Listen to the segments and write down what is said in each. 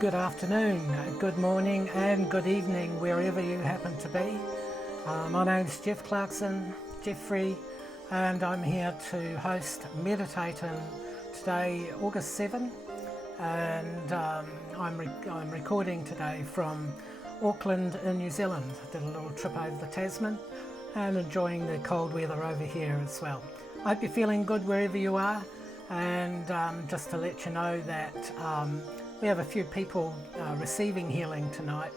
Good afternoon, good morning and good evening wherever you happen to be. My name's Clarkson, Jeffree, and I'm here to host Meditating today, August 7, and I'm recording today from Auckland in New Zealand. Did a little trip over the Tasman and enjoying the cold weather over here as well. I hope you're feeling good wherever you are, and just to let you know that we have a few people receiving healing tonight,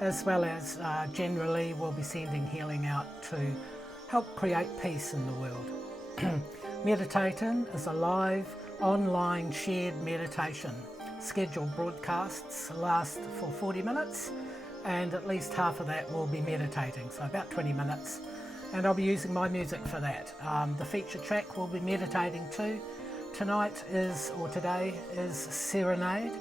as well as generally we'll be sending healing out to help create peace in the world. Meditating is a live, online, shared meditation. Scheduled broadcasts last for 40 minutes, and at least half of that will be meditating, so about 20 minutes. And I'll be using my music for that. The feature track will be meditating too. Today is Serenade.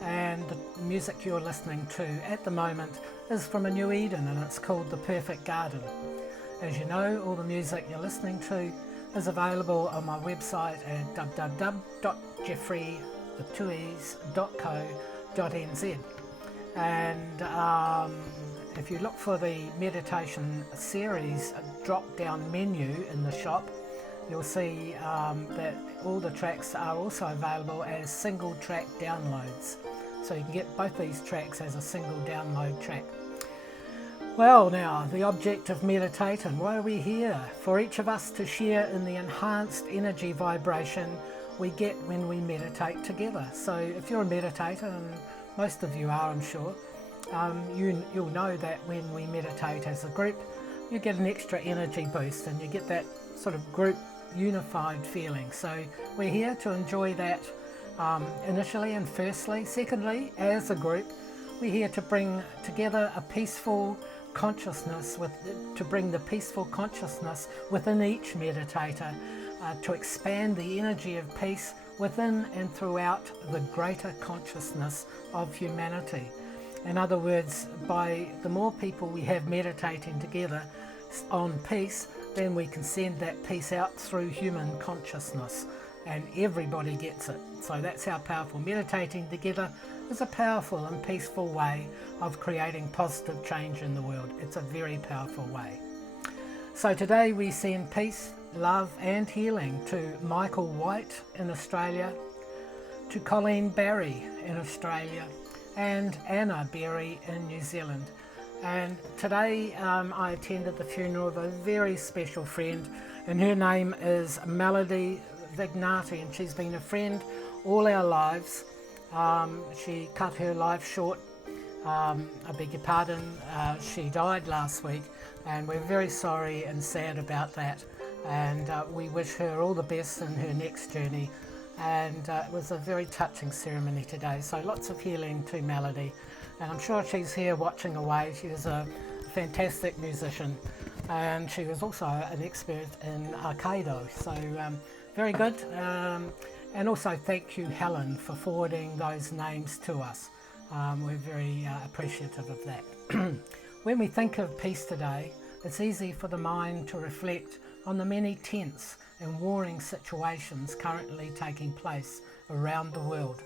And the music you're listening to at the moment is from a New Eden, and it's called The Perfect Garden. As you know, all the music you're listening to is available on my website at www.jeffree.co.nz. And if you look for the meditation series drop down menu in the shop, you'll see that all the tracks are also available as single track downloads. So you can get both these tracks as a single download track. Well, now, the object of meditating. Why are we here? For each of us to share in the enhanced energy vibration we get when we meditate together. So if you're a meditator, and most of you are, I'm sure, you'll know that when we meditate as a group, you get an extra energy boost and you get that sort of group unified feeling. So we're here to enjoy that initially and firstly. Secondly, as a group, we're here to bring together a peaceful consciousness, to bring the peaceful consciousness within each meditator, to expand the energy of peace within and throughout the greater consciousness of humanity. In other words, by the more people we have meditating together on peace, then we can send that peace out through human consciousness and everybody gets it. So that's how powerful meditating together is, a powerful and peaceful way of creating positive change in the world. It's a very powerful way. So today we send peace, love and healing to Michael White in Australia, to Colleen Barry in Australia, and Anna Berry in New Zealand. And today I attended the funeral of a very special friend, and her name is Melody Vignati, and she's been a friend all our lives. She cut her life short, I beg your pardon, she died last week, and we're very sorry and sad about that, and we wish her all the best in her next journey. And it was a very touching ceremony today, so lots of healing to Melody, and I'm sure she's here watching away. She was a fantastic musician, and she was also an expert in Aikido, so very good. And also thank you, Helen, for forwarding those names to us. We're very appreciative of that. When we think of peace today, it's easy for the mind to reflect on the many tense and warring situations currently taking place around the world.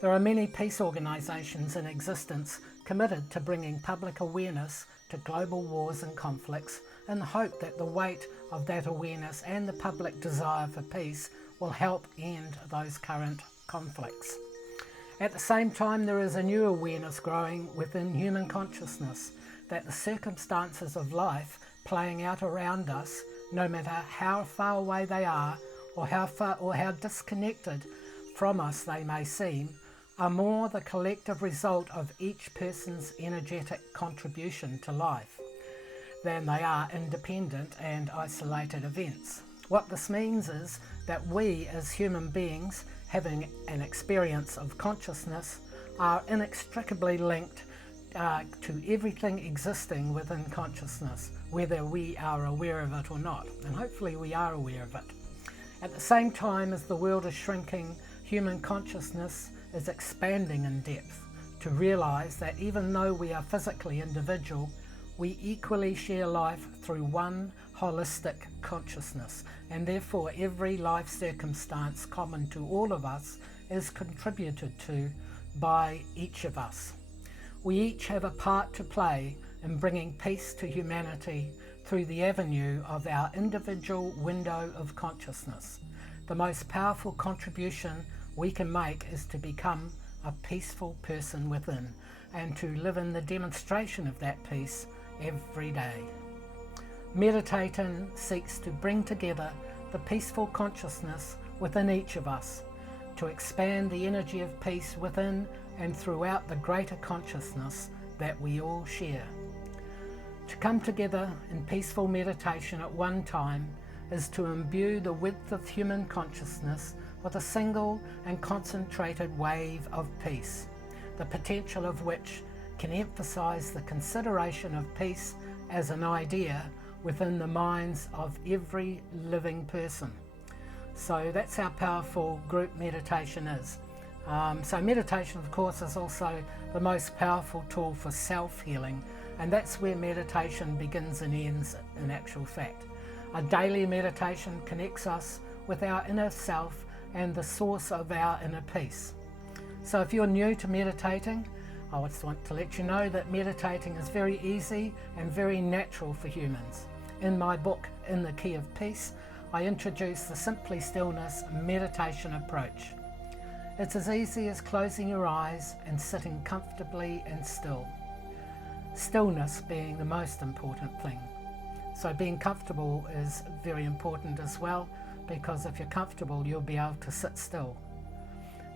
There are many peace organisations in existence committed to bringing public awareness to global wars and conflicts, in the hope that the weight of that awareness and the public desire for peace will help end those current conflicts. At the same time, there is a new awareness growing within human consciousness that the circumstances of life playing out around us, no matter how far away they are or how disconnected from us they may seem, are more the collective result of each person's energetic contribution to life than they are independent and isolated events. What this means is that we as human beings having an experience of consciousness are inextricably linked to everything existing within consciousness, whether we are aware of it or not, and hopefully we are aware of it. At the same time as the world is shrinking, human consciousness is expanding in depth to realize that even though we are physically individual, we equally share life through one holistic consciousness, and therefore every life circumstance common to all of us is contributed to by each of us. We each have a part to play in bringing peace to humanity through the avenue of our individual window of consciousness. The most powerful contribution we can make is to become a peaceful person within, and to live in the demonstration of that peace every day. Meditating seeks to bring together the peaceful consciousness within each of us, to expand the energy of peace within and throughout the greater consciousness that we all share. To come together in peaceful meditation at one time is to imbue the width of human consciousness with a single and concentrated wave of peace, the potential of which can emphasize the consideration of peace as an idea within the minds of every living person. So that's how powerful group meditation is. So meditation, of course, is also the most powerful tool for self-healing, and that's where meditation begins and ends in actual fact. A daily meditation connects us with our inner self and the source of our inner peace. So if you're new to meditating, I just want to let you know that meditating is very easy and very natural for humans. In my book, In the Key of Peace, I introduce the Simply Stillness meditation approach. It's as easy as closing your eyes and sitting comfortably and still. Stillness being the most important thing. So being comfortable is very important as well, because if you're comfortable, you'll be able to sit still.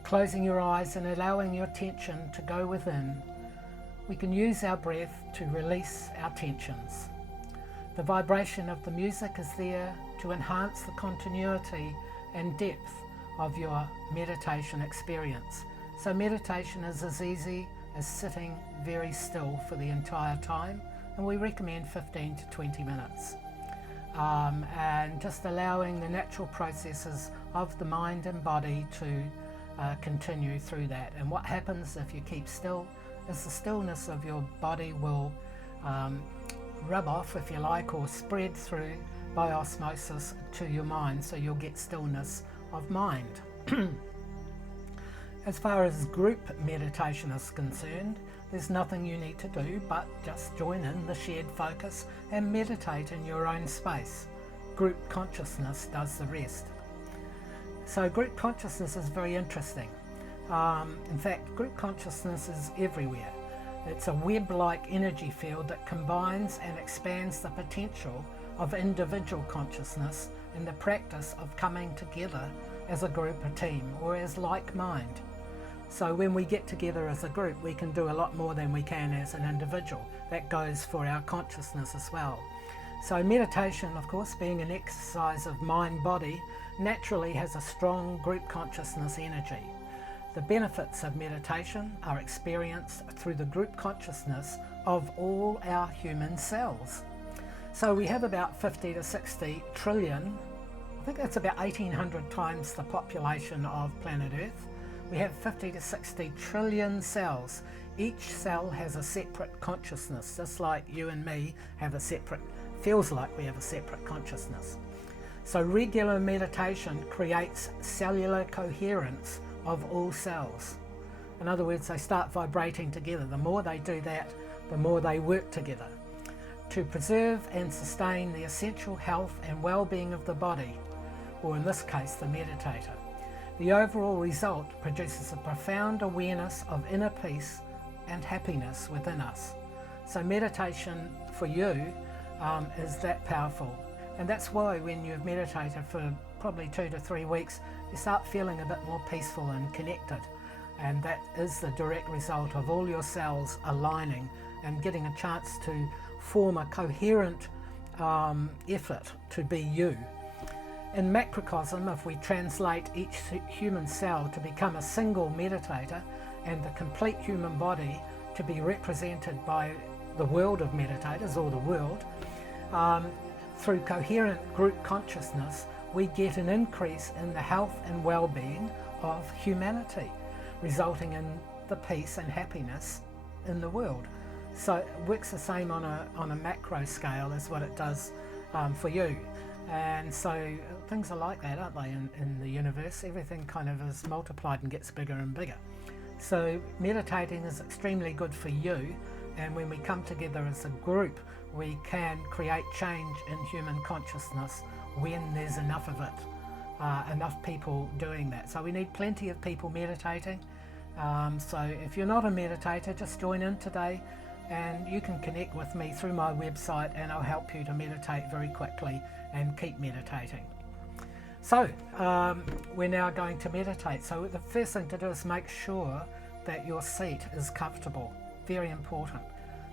Closing your eyes and allowing your attention to go within, we can use our breath to release our tensions. The vibration of the music is there to enhance the continuity and depth of your meditation experience. So meditation is as easy as sitting very still for the entire time, and we recommend 15 to 20 minutes. And just allowing the natural processes of the mind and body to continue through that. And what happens if you keep still is the stillness of your body will rub off, if you like, or spread through by osmosis to your mind, so you'll get stillness of mind. As far as group meditation is concerned, there's nothing you need to do but just join in the shared focus and meditate in your own space. Group consciousness does the rest. So group consciousness is very interesting. In fact, group consciousness is everywhere. It's a web-like energy field that combines and expands the potential of individual consciousness in the practice of coming together as a group, a team, or as like mind. So when we get together as a group, we can do a lot more than we can as an individual. That goes for our consciousness as well. So meditation, of course, being an exercise of mind-body, naturally has a strong group consciousness energy. The benefits of meditation are experienced through the group consciousness of all our human cells. So we have about 50 to 60 trillion, I think that's about 1800 times the population of planet Earth. We have 50 to 60 trillion cells. Each cell has a separate consciousness, just like you and me have a separate, feels like we have a separate consciousness. So regular meditation creates cellular coherence of all cells. In other words, they start vibrating together. The more they do that, the more they work together to preserve and sustain the essential health and well-being of the body, or in this case, the meditator. The overall result produces a profound awareness of inner peace and happiness within us. So meditation for you is that powerful. And that's why when you've meditated for probably 2 to 3 weeks, you start feeling a bit more peaceful and connected. And that is the direct result of all your cells aligning and getting a chance to form a coherent effort to be you. In macrocosm, if we translate each human cell to become a single meditator and the complete human body to be represented by the world of meditators, or the world, through coherent group consciousness, we get an increase in the health and well-being of humanity, resulting in the peace and happiness in the world. So it works the same on a macro scale as what it does for you. And so things are like that, aren't they, in the universe? Everything kind of is multiplied and gets bigger and bigger. So meditating is extremely good for you, and when we come together as a group, we can create change in human consciousness when there's enough of it, enough people doing that. So we need plenty of people meditating. So if you're not a meditator, just join in today, and you can connect with me through my website, and I'll help you to meditate very quickly and keep meditating. So we're now going to meditate. So the first thing to do is make sure that your seat is comfortable. Very important.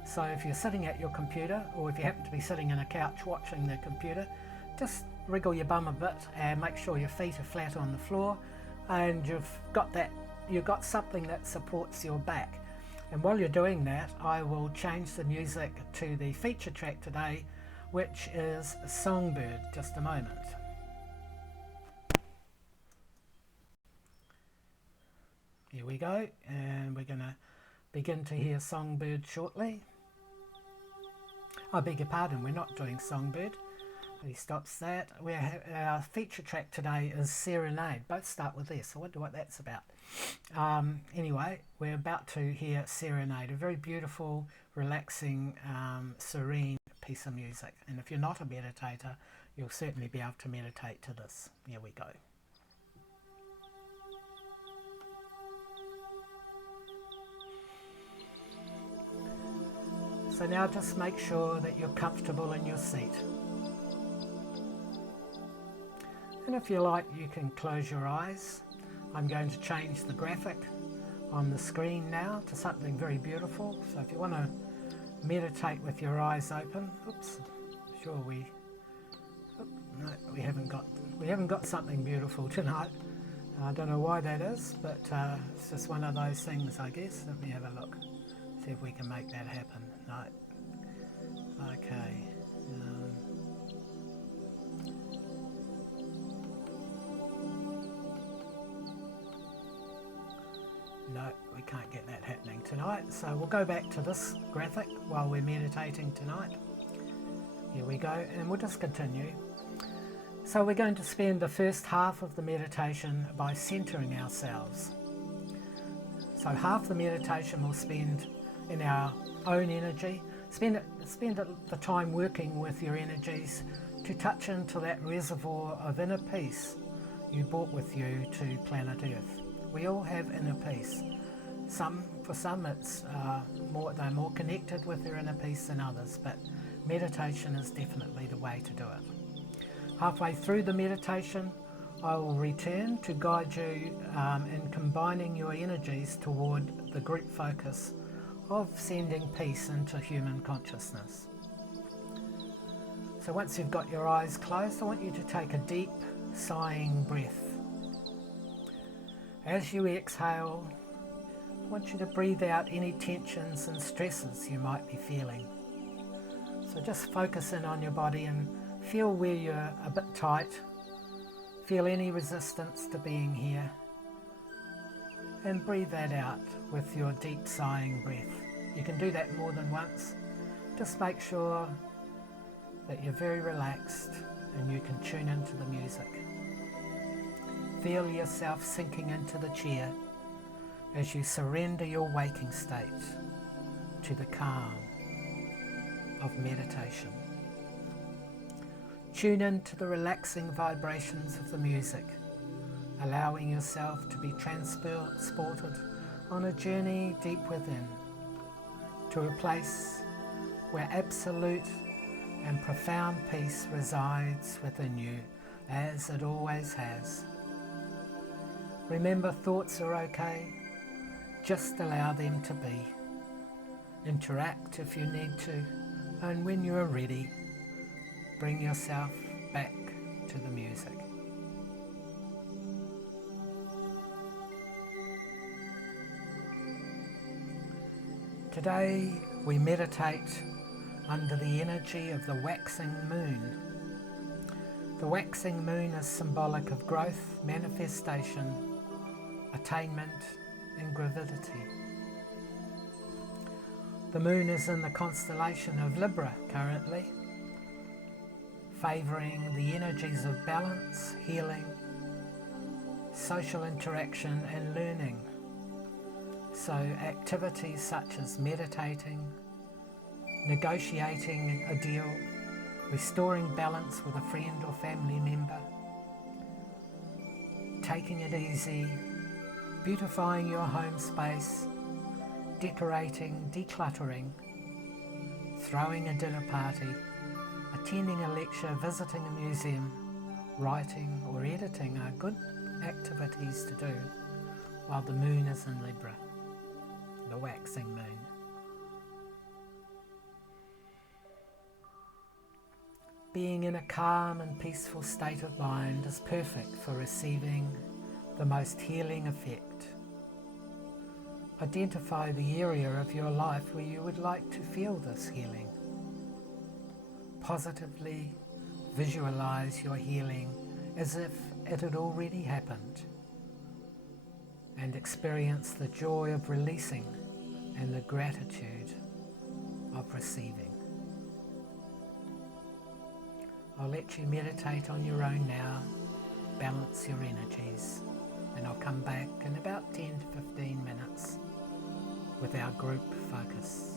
So if you're sitting at your computer, or if you happen to be sitting in a couch watching the computer, just wriggle your bum a bit and make sure your feet are flat on the floor, and you've got something that supports your back. And while you're doing that, I will change the music to the feature track today, which is Songbird. Just a moment. Here we go, and we're going to begin to hear Songbird shortly. I beg your pardon, we're not doing Songbird. He stops that. Our feature track today is Serenade. Both start with S. I wonder what that's about. Anyway, we're about to hear Serenade, a very beautiful, relaxing, serene piece of music. And if you're not a meditator, you'll certainly be able to meditate to this. Here we go. So now just make sure that you're comfortable in your seat. And if you like, you can close your eyes. I'm going to change the graphic on the screen now to something very beautiful. So if you want to meditate with your eyes open, oops, sure we... Oh, no, we haven't got something beautiful tonight. I don't know why that is, but it's just one of those things, I guess. Let me have a look, see if we can make that happen. No. Okay. No, we can't get that happening tonight, so we'll go back to this graphic while we're meditating tonight. Here we go, and we'll just continue. So we're going to spend the first half of the meditation by centering ourselves. So half the meditation we'll spend in our own energy. Spend the time working with your energies to touch into that reservoir of inner peace you brought with you to planet Earth. We all have inner peace. For some it's they're more connected with their inner peace than others, but meditation is definitely the way to do it. Halfway through the meditation, I will return to guide you in combining your energies toward the group focus of sending peace into human consciousness. So once you've got your eyes closed, I want you to take a deep sighing breath. As you exhale, I want you to breathe out any tensions and stresses you might be feeling. So just focus in on your body and feel where you're a bit tight. Feel any resistance to being here. And breathe that out with your deep sighing breath. You can do that more than once. Just make sure that you're very relaxed and you can tune into the music. Feel yourself sinking into the chair as you surrender your waking state to the calm of meditation. Tune into the relaxing vibrations of the music, allowing yourself to be transported on a journey deep within, to a place where absolute and profound peace resides within you, as it always has. Remember, thoughts are okay, just allow them to be. Interact if you need to, and when you are ready, bring yourself back to the music. Today we meditate under the energy of the waxing moon. The waxing moon is symbolic of growth, manifestation, attainment and gravidity. The moon is in the constellation of Libra currently, favouring the energies of balance, healing, social interaction and learning. So activities such as meditating, negotiating a deal, restoring balance with a friend or family member, taking it easy, beautifying your home space, decorating, decluttering, throwing a dinner party, attending a lecture, visiting a museum, writing or editing are good activities to do while the moon is in Libra, the waxing moon. Being in a calm and peaceful state of mind is perfect for receiving the most healing effect. Identify the area of your life where you would like to feel this healing. Positively visualize your healing as if it had already happened, and experience the joy of releasing and the gratitude of receiving. I'll let you meditate on your own now, balance your energies, and I'll come back in about 10 to 15 minutes with our group focus.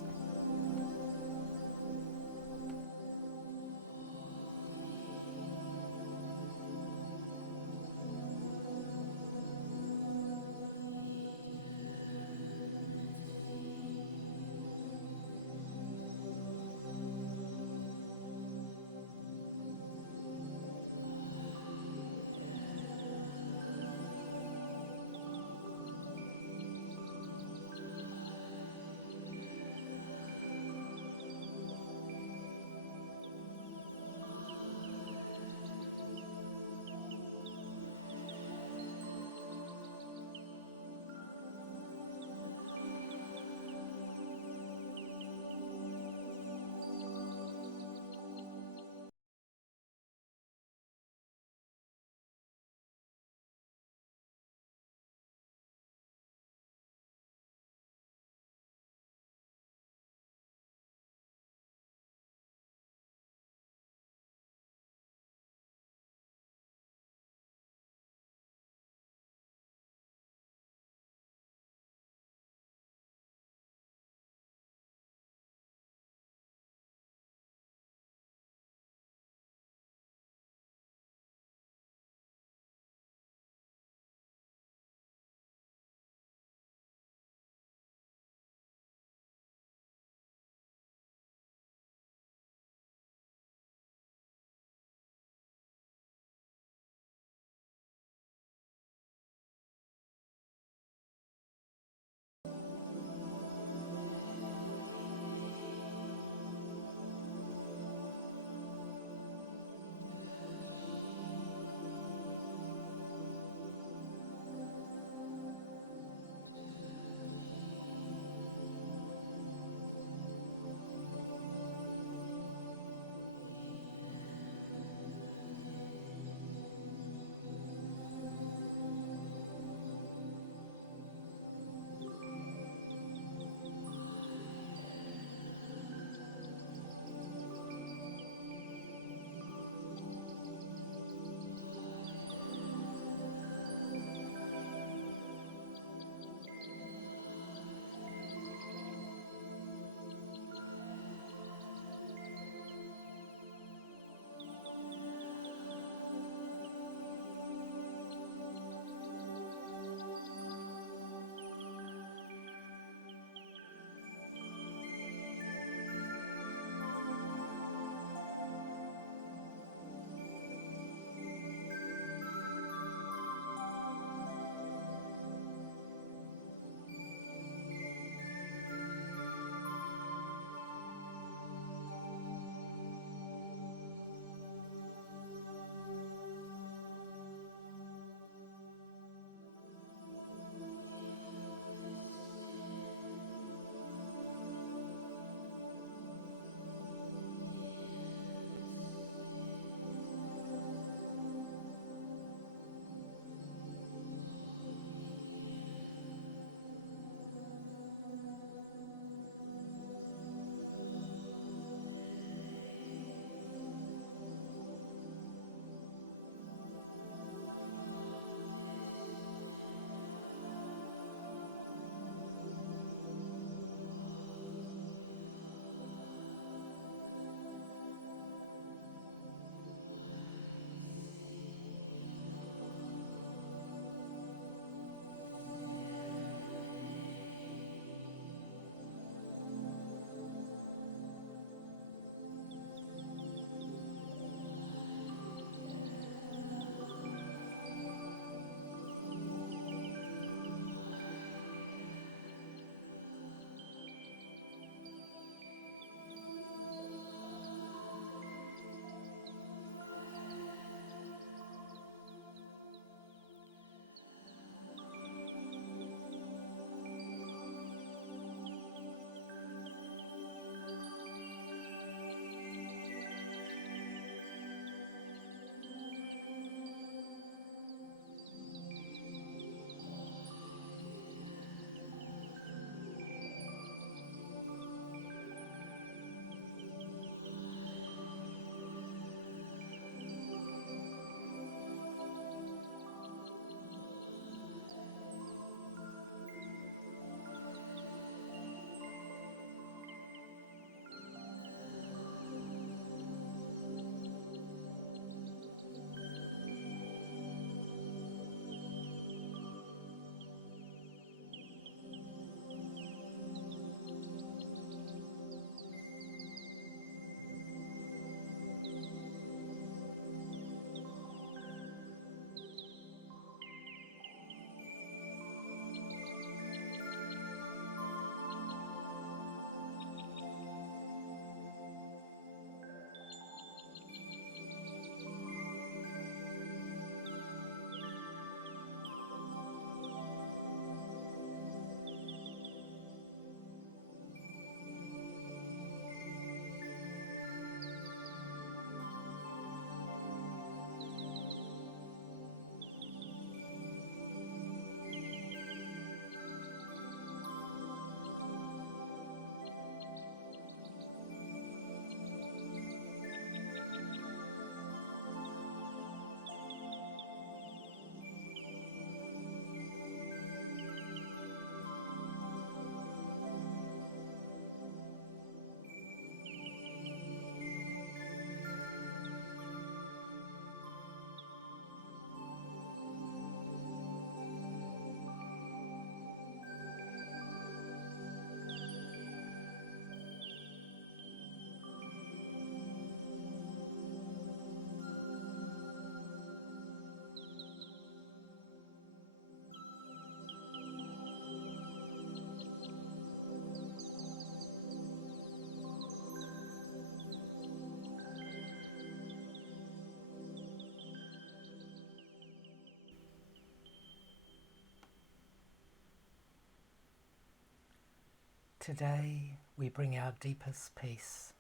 Today we bring our deepest peace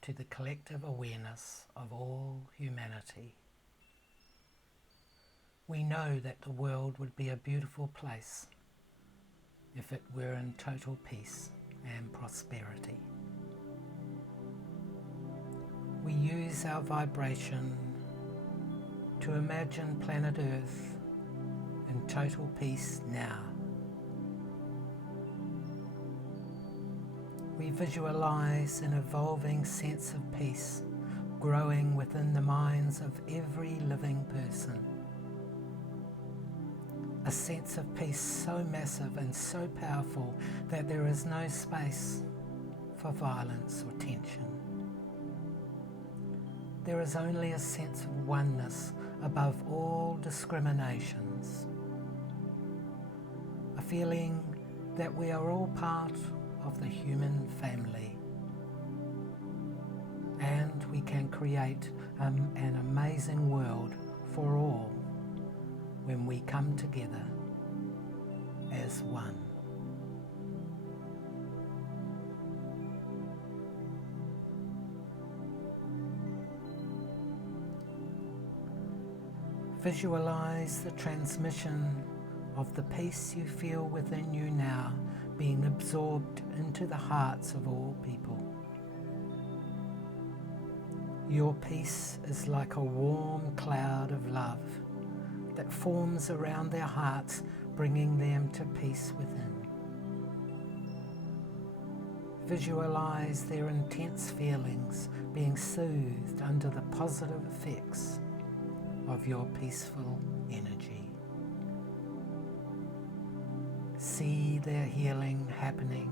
to the collective awareness of all humanity. We know that the world would be a beautiful place if it were in total peace and prosperity. We use our vibration to imagine planet Earth in total peace now. We visualize an evolving sense of peace growing within the minds of every living person. A sense of peace so massive and so powerful that there is no space for violence or tension. There is only a sense of oneness above all discriminations. A feeling that we are all part of the human family, and we can create an amazing world for all when we come together as one. Visualize the transmission of the peace you feel within you now being absorbed into the hearts of all people. Your peace is like a warm cloud of love that forms around their hearts, bringing them to peace within. Visualize their intense feelings being soothed under the positive effects of your peaceful energy. See their healing happening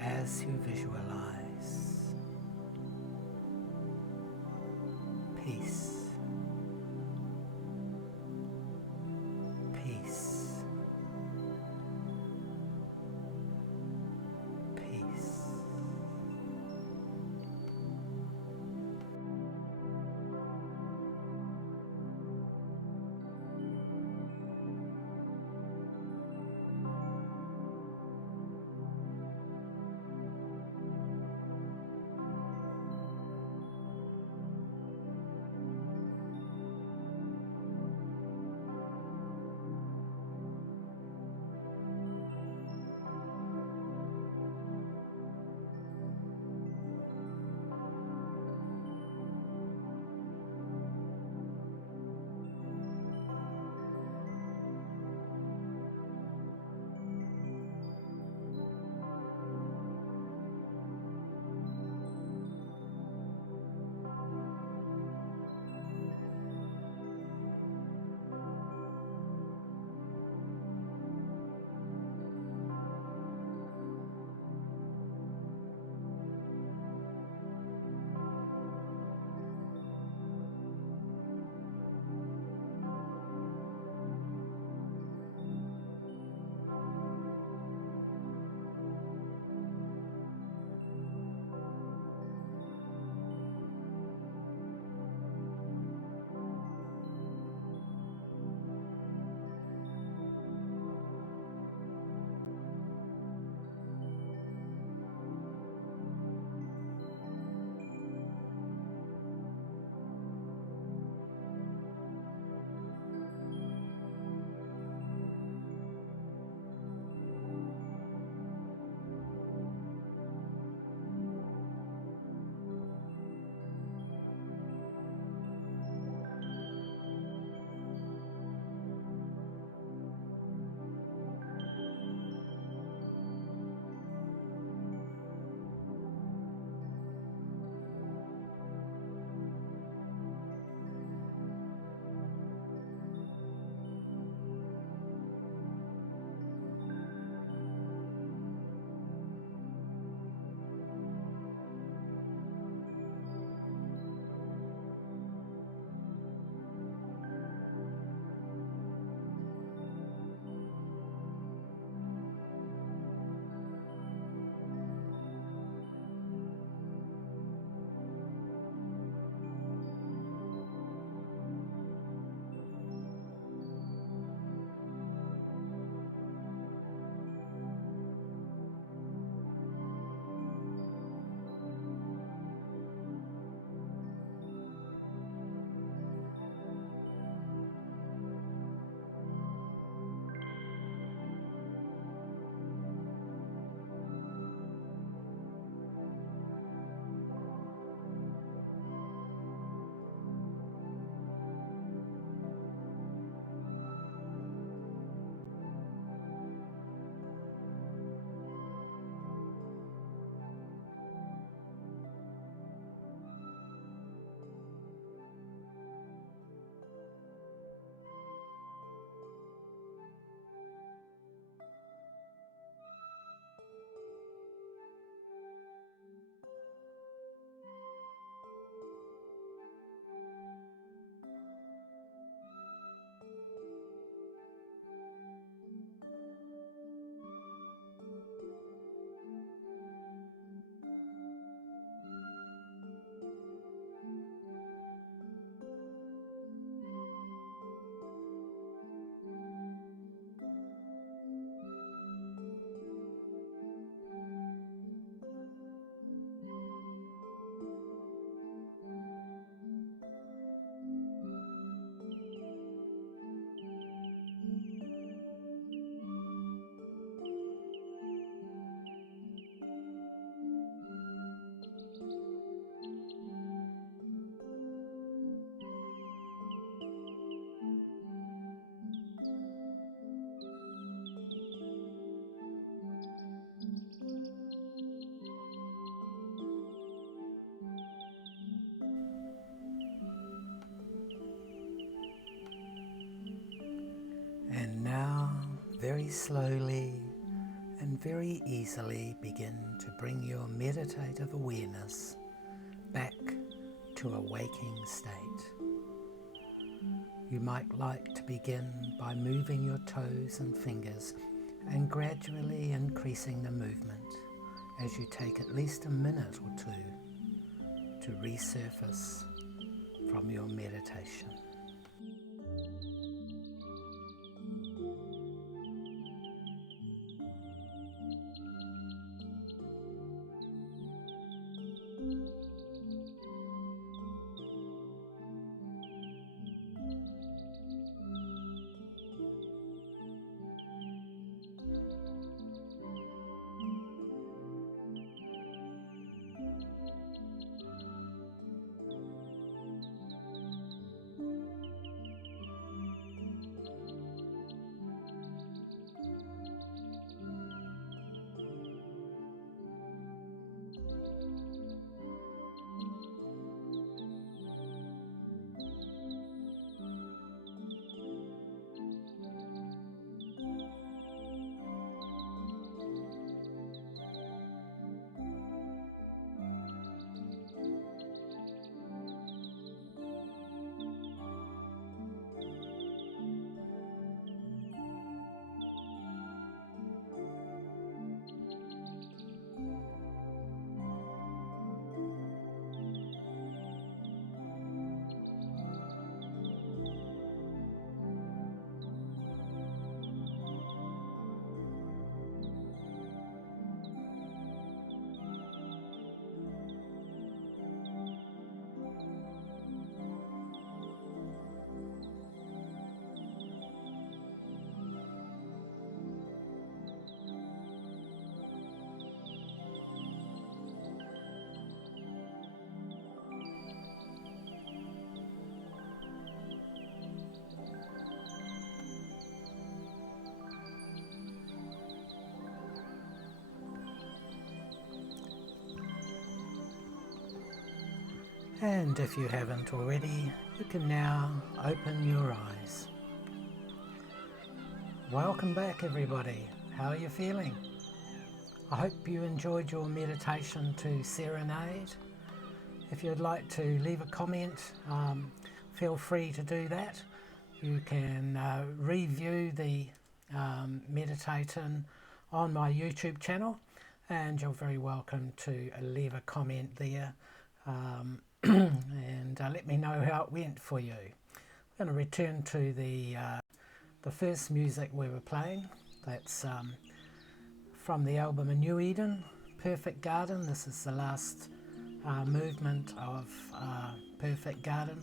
as you visualize. Peace. Peace. Peace. very slowly and very easily begin to bring your meditative awareness back to a waking state. You might like to begin by moving your toes and fingers and gradually increasing the movement as you take at least a minute or two to resurface from your meditation. And if you haven't already, you can now open your eyes. Welcome back, everybody. How are you feeling? I hope you enjoyed your meditation to serenade. If you'd like to leave a comment, feel free to do that. You can review the meditation on my YouTube channel, and you're very welcome to leave a comment there. And let me know how it went for you. I'm going to return to the first music we were playing. That's from the album A New Eden, Perfect Garden. This is the last movement of Perfect Garden.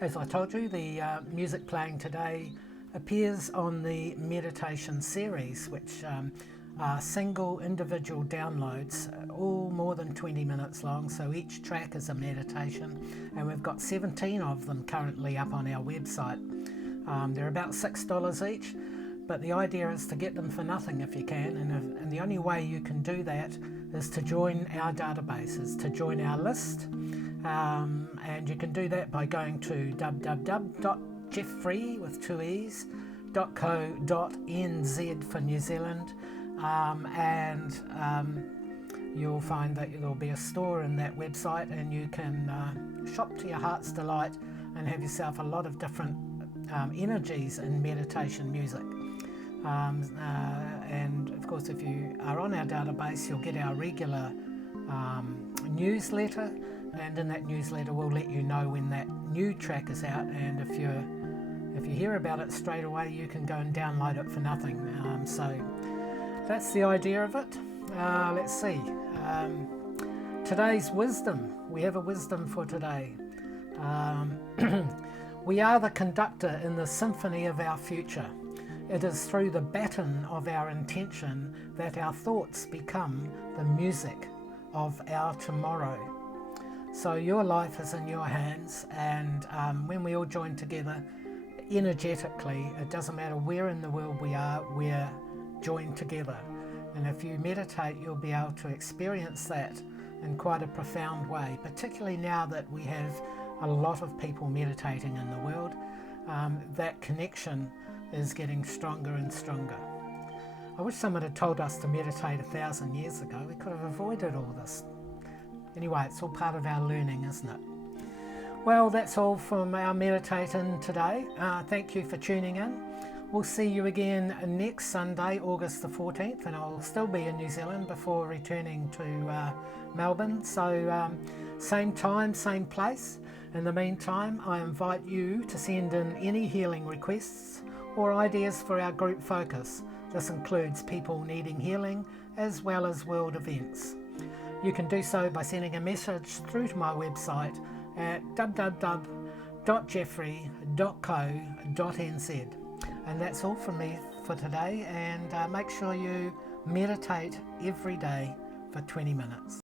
As I told you, the music playing today appears on the meditation series, which are single individual downloads, all more than 20 minutes long, so each track is a meditation, and we've got 17 of them currently up on our website. They're about $6 each, but the idea is to get them for nothing if you can, and the only way you can do that is to join our database, is to join our list, and you can do that by going to www.jeffree with two E's .co.nz for New Zealand, and you'll find that there'll be a store in that website, and you can shop to your heart's delight and have yourself a lot of different energies in meditation music. And of course, if you are on our database, you'll get our regular newsletter, and in that newsletter we'll let you know when that new track is out, and if you hear about it straight away, you can go and download it for nothing. So that's the idea of it. Let's see. Today's wisdom. We have a wisdom for today. We are the conductor in the symphony of our future. It is through the baton of our intention that our thoughts become the music of our tomorrow. So your life is in your hands, and when we all join together energetically, it doesn't matter where in the world we are, we're joined together. And if you meditate, you'll be able to experience that in quite a profound way, particularly now that we have a lot of people meditating in the world. That connection is getting stronger and stronger. I wish someone had told us to meditate 1,000 years ago. We could have avoided all this. Anyway, it's all part of our learning, isn't it? Well, that's all from our meditating today. Thank you for tuning in. We'll see you again next Sunday, August the 14th, and I'll still be in New Zealand before returning to Melbourne. So same time, same place. In the meantime, I invite you to send in any healing requests or ideas for our group focus. This includes people needing healing as well as world events. You can do so by sending a message through to my website at www.jeffree.co.nz. And that's all from me for today, and make sure you meditate every day for 20 minutes.